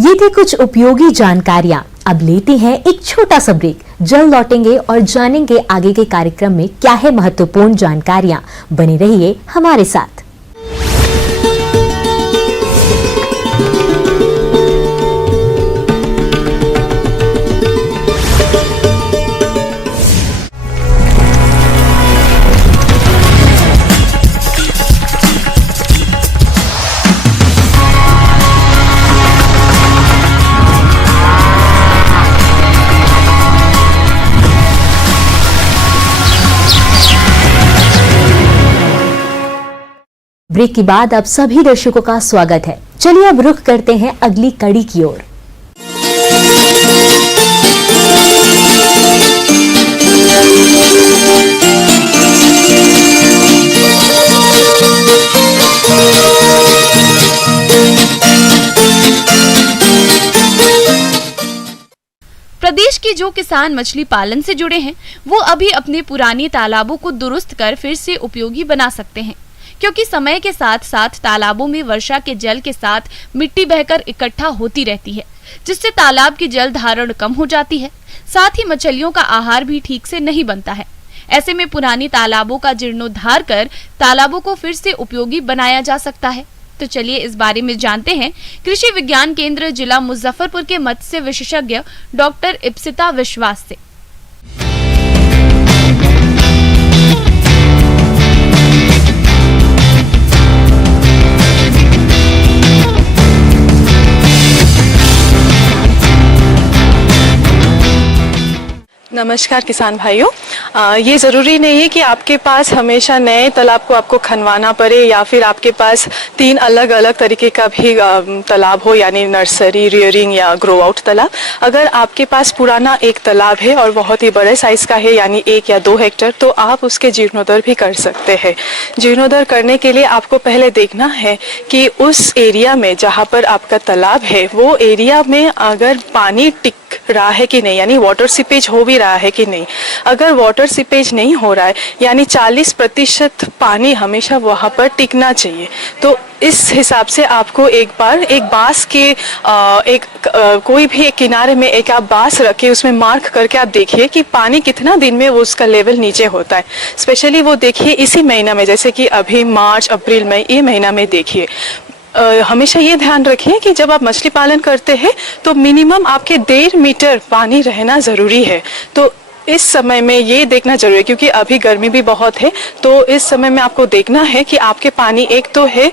ये थी कुछ उपयोगी जानकारियां। अब लेते हैं एक छोटा सा ब्रेक। जल्द लौटेंगे और जानेंगे आगे के कार्यक्रम में क्या है महत्वपूर्ण जानकारियां। बने रहिए हमारे साथ। ब्रेक के बाद अब सभी दर्शकों का स्वागत है। चलिए अब रुख करते हैं अगली कड़ी की ओर। प्रदेश के जो किसान मछली पालन से जुड़े हैं, वो अभी अपने पुराने तालाबों को दुरुस्त कर फिर से उपयोगी बना सकते हैं, क्योंकि समय के साथ साथ तालाबों में वर्षा के जल के साथ मिट्टी बहकर इकट्ठा होती रहती है, जिससे तालाब की जल धारण कम हो जाती है। साथ ही मछलियों का आहार भी ठीक से नहीं बनता है। ऐसे में पुरानी तालाबों का जीर्णोद्धार कर तालाबों को फिर से उपयोगी बनाया जा सकता है। तो चलिए इस बारे में जानते हैं कृषि विज्ञान केंद्र जिला मुजफ्फरपुर के मत्स्य विशेषज्ञ डॉक्टर इप्सिता विश्वास से। नमस्कार किसान भाइयों। ये ज़रूरी नहीं है कि आपके पास हमेशा नए तालाब को आपको खनवाना पड़े या फिर आपके पास 3 अलग अलग तरीके का भी तालाब हो, यानी नर्सरी, रियरिंग या ग्रो आउट तालाब। अगर आपके पास पुराना एक तालाब है और बहुत ही बड़े साइज़ का है, यानी 1 या 2 हेक्टेयर, तो आप उसके जीर्णोद्धार भी कर सकते हैं। जीर्णोद्धार करने के लिए आपको पहले देखना है कि उस एरिया में जहाँ पर आपका तालाब है, वो एरिया में अगर पानी टिक रहा है कि नहीं, यानी वाटर सीपेज हो भी रहा है कि नहीं। अगर वाटर सीपेज नहीं हो रहा है, यानी 40% पानी हमेशा वहाँ पर टिकना चाहिए। तो इस हिसाब से आपको एक बार एक बांस के कोई भी एक किनारे में एक आप बांस रखे, उसमें मार्क करके आप देखिए कि पानी कितना दिन में वो उसका लेवल नीचे होता है। स्पेशली वो देखिए इसी महीना में, जैसे कि अभी मार्च, अप्रैल, मई, ये महीना में देखिए। हमेशा ये ध्यान रखिए कि जब आप मछली पालन करते हैं तो मिनिमम आपके 1.5 मीटर पानी रहना ज़रूरी है। तो इस समय में ये देखना जरूरी है, क्योंकि अभी गर्मी भी बहुत है। तो इस समय में आपको देखना है कि आपके पानी, एक तो है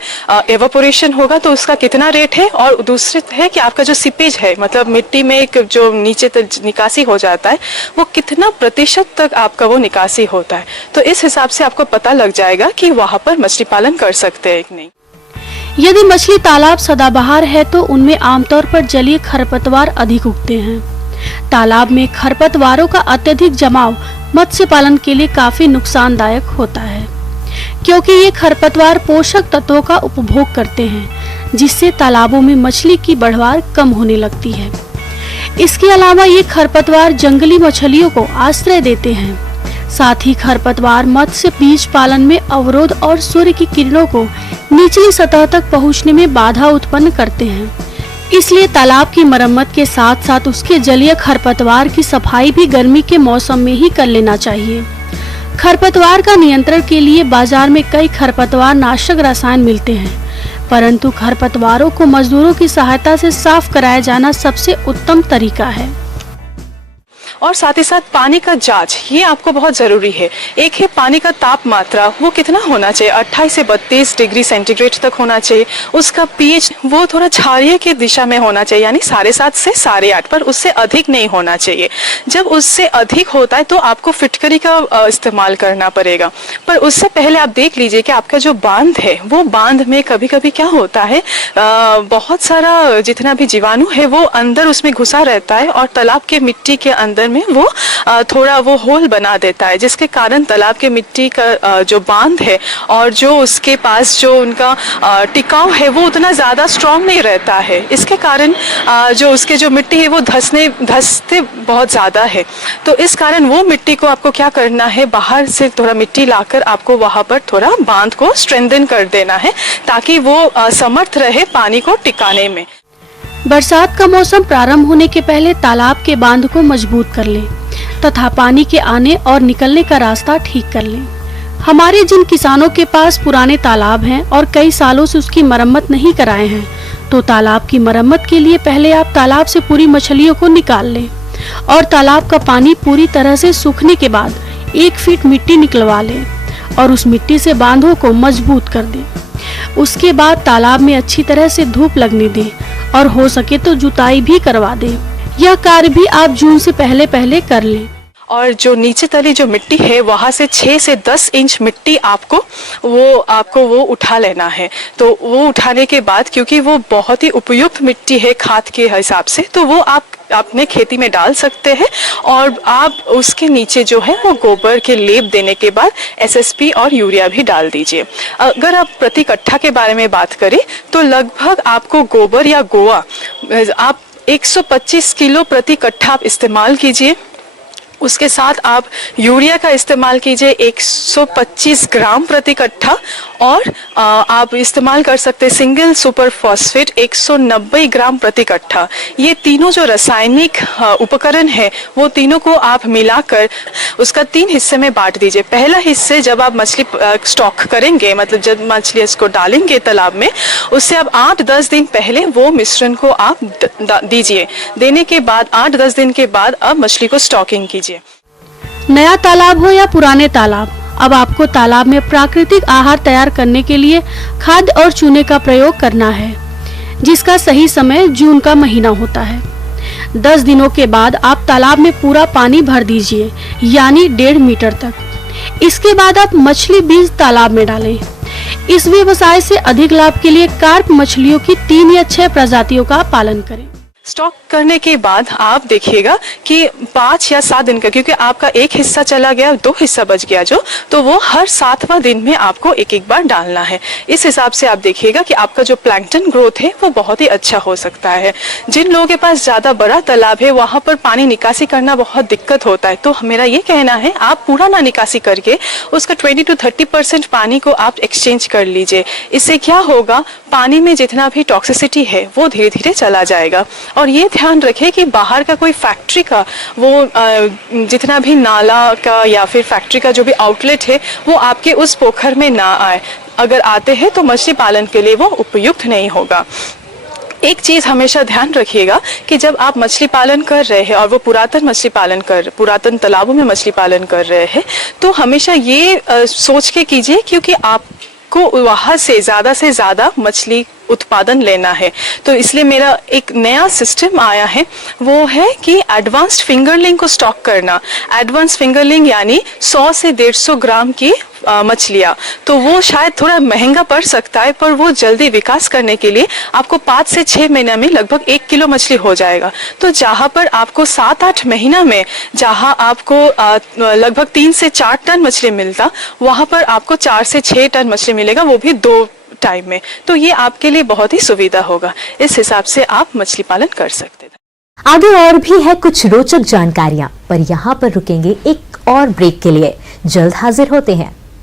एवापोरेशन होगा तो उसका कितना रेट है, और दूसरे है कि आपका जो सीपेज है, मतलब मिट्टी में एक जो नीचे तक निकासी हो जाता है, वो कितना प्रतिशत तक आपका वो निकासी होता है। तो इस हिसाब से आपको पता लग जाएगा कि वहाँ पर मछली पालन कर सकते हैं कि नहीं। यदि मछली तालाब सदाबहार है तो उनमें आमतौर पर जलीय खरपतवार अधिक उगते हैं। तालाब में खरपतवारों का अत्यधिक जमाव मत्स्य पालन के लिए काफी नुकसानदायक होता है, क्योंकि ये खरपतवार पोषक तत्वों का उपभोग करते हैं, जिससे तालाबों में मछली की बढ़वार कम होने लगती है। इसके अलावा ये खरपतवार जंगली मछलियों को आश्रय देते हैं। साथ ही खरपतवार मत्स्य बीज पालन में अवरोध और सूर्य की किरणों को निचली सतह तक पहुंचने में बाधा उत्पन्न करते हैं। इसलिए तालाब की मरम्मत के साथ साथ उसके जलीय खरपतवार की सफाई भी गर्मी के मौसम में ही कर लेना चाहिए। खरपतवार का नियंत्रण के लिए बाजार में कई खरपतवार नाशक रसायन मिलते हैं, परंतु खरपतवारों को मजदूरों की सहायता से साफ कराया जाना सबसे उत्तम तरीका है। और साथ ही साथ पानी का जांच, ये आपको बहुत ज़रूरी है। एक है पानी का तापमात्रा, वो कितना होना चाहिए, 28 से 32 डिग्री सेंटीग्रेड तक होना चाहिए। उसका पीएच वो थोड़ा क्षारीय की दिशा में होना चाहिए, यानी 7.5 से 8.5, पर उससे अधिक नहीं होना चाहिए। जब उससे अधिक होता है तो आपको फिटकरी का इस्तेमाल करना पड़ेगा। पर उससे पहले आप देख लीजिए कि आपका जो बांध है, वो बांध में कभी कभी क्या होता है, बहुत सारा जितना भी जीवाणु है वो अंदर उसमें घुसा रहता है, और तालाब के मिट्टी के अंदर में वो थोड़ा वो होल बना देता है, जिसके कारण तालाब के मिट्टी का जो बांध है और जो उसके पास जो उनका टिकाव है वो उतना ज़्यादा स्ट्रॉन्ग नहीं रहता है। इसके कारण जो उसके जो मिट्टी है वो धंसते बहुत ज़्यादा है। तो इस कारण वो मिट्टी को आपको क्या करना है, बाहर से थोड़ा मिट्टी लाकर आपको वहाँ पर थोड़ा बांध को स्ट्रेंथन कर देना है, ताकि वो समर्थ रहे पानी को टिकाने में। बरसात का मौसम प्रारंभ होने के पहले तालाब के बांध को मजबूत कर लें तथा पानी के आने और निकलने का रास्ता ठीक कर लें। हमारे जिन किसानों के पास पुराने तालाब हैं और कई सालों से उसकी मरम्मत नहीं कराए हैं, तो तालाब की मरम्मत के लिए पहले आप तालाब से पूरी मछलियों को निकाल लें और तालाब का पानी पूरी तरह से सूखने के बाद 1 फीट मिट्टी निकलवा लें और उस मिट्टी से बांधों को मजबूत कर दें। उसके बाद तालाब में अच्छी तरह से धूप लगने दें और हो सके तो जुताई भी करवा दें। यह कार्य भी आप जून से पहले कर लें। और जो नीचे तली जो मिट्टी है वहाँ से 6 से 10 इंच मिट्टी आपको वो उठा लेना है। तो वो उठाने के बाद, क्योंकि वो बहुत ही उपयुक्त मिट्टी है खाद के हिसाब से, तो वो आप अपने खेती में डाल सकते हैं। और आप उसके नीचे जो है वो गोबर के लेप देने के बाद SSP और यूरिया भी डाल दीजिए। अगर आप प्रति कट्ठा के बारे में बात करें तो लगभग आपको गोबर या गोआ आप 125 किलो प्रति कट्ठा आप इस्तेमाल कीजिए। उसके साथ आप यूरिया का इस्तेमाल कीजिए 125 ग्राम प्रति कट्ठा, और आप इस्तेमाल कर सकते हैं सिंगल सुपर फॉस्फेट 190 ग्राम प्रति कट्ठा। ये तीनों जो रासायनिक उपकरण है वो तीनों को आप मिलाकर उसका 3 हिस्से में बांट दीजिए। पहला हिस्से जब आप मछली स्टॉक करेंगे, मतलब जब मछली इसको डालेंगे तालाब में, उससे आप 8-10 दिन पहले वो मिश्रण को आप दीजिए। देने के बाद 8-10 दिन के बाद अब मछली को स्टॉकिंग कीजिए। नया तालाब हो या पुराने तालाब, अब आपको तालाब में प्राकृतिक आहार तैयार करने के लिए खाद और चूने का प्रयोग करना है, जिसका सही समय जून का महीना होता है। 10 दिनों के बाद आप तालाब में पूरा पानी भर दीजिए, यानी 1.5 मीटर तक। इसके बाद आप मछली बीज तालाब में डालें। इस व्यवसाय से अधिक लाभ के लिए कार्प मछलियों की 3 या 6 प्रजातियों का पालन करें। स्टॉक करने के बाद आप देखिएगा कि 5 या 7 दिन का, क्योंकि आपका एक हिस्सा चला गया, 2 हिस्सा बच गया तो वो हर 7वां दिन में आपको एक बार डालना है। इस हिसाब से आप देखिएगा कि आपका जो प्लैंकटन ग्रोथ है वो बहुत ही अच्छा हो सकता है। जिन लोगों के पास ज़्यादा बड़ा तालाब है वहाँ पर पानी निकासी करना बहुत दिक्कत होता है, तो मेरा ये कहना है आप पूरा ना निकासी करके उसका 20 to 30% पानी को आप एक्सचेंज कर लीजिए। इससे क्या होगा, पानी में जितना भी टॉक्सिसिटी है वो धीरे धीरे चला जाएगा। और ये ध्यान रखें कि बाहर का कोई फैक्ट्री का वो जितना भी नाला का या फिर फैक्ट्री का जो भी आउटलेट है वो आपके उस पोखर में ना आए। अगर आते हैं तो मछली पालन के लिए वो उपयुक्त नहीं होगा। एक चीज़ हमेशा ध्यान रखिएगा कि जब आप मछली पालन कर रहे हैं और वो पुरातन तालाबों में मछली पालन कर रहे हैं, तो हमेशा ये सोच के कीजिए, क्योंकि आपको वहाँ से ज़्यादा मछली उत्पादन लेना है। तो इसलिए मेरा एक नया सिस्टम आया है, वो है कि एडवांस्ड फिंगरलिंग को स्टॉक करना। एडवांस फिंगरलिंग यानी 100 से 150 ग्राम की मछलियाँ। तो वो शायद थोड़ा महंगा पड़ सकता है, पर वो जल्दी विकास करने के लिए आपको 5 से 6 महीना में लगभग 1 किलो मछली हो जाएगा। तो जहाँ पर आपको 7-8 महीना में जहाँ आपको लगभग 3 से 4 टन मछली मिलता, वहाँ पर आपको 4 से 6 टन मछली मिलेगा, वो भी 2 टाइम में। तो ये आपके लिए बहुत ही सुविधा होगा। इस हिसाब से आप मछली पालन कर सकते हैं। आगे और भी है कुछ रोचक जानकारियां, पर यहाँ पर रुकेंगे एक और ब्रेक के लिए। जल्द हाजिर होते हैं।